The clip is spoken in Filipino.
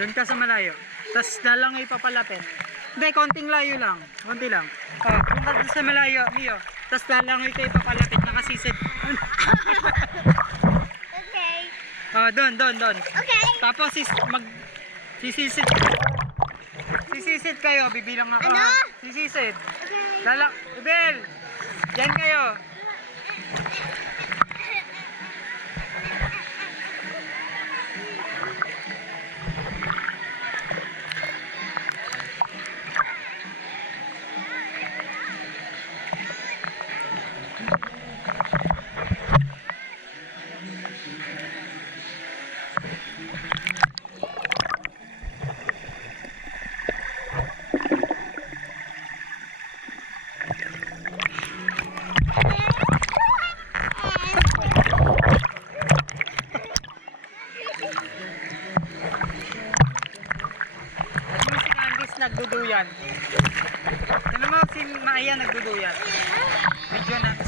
Doon ka sa malayo. Tapos dalangoy papalapit. Hindi, konting layo lang. Konti lang. Oh, doon ka sa malayo, Mio. Tapos dalangoy kayo papalapit. Nakasisid. Okay. Oh, doon. Okay. Tapos sisisid. Sisisid kayo. Bibilang ako. Ano? Sisisid. Okay. Ibel! Diyan kayo. Nagduduyan. Ano mo si Maaya nagduduyan? Video na.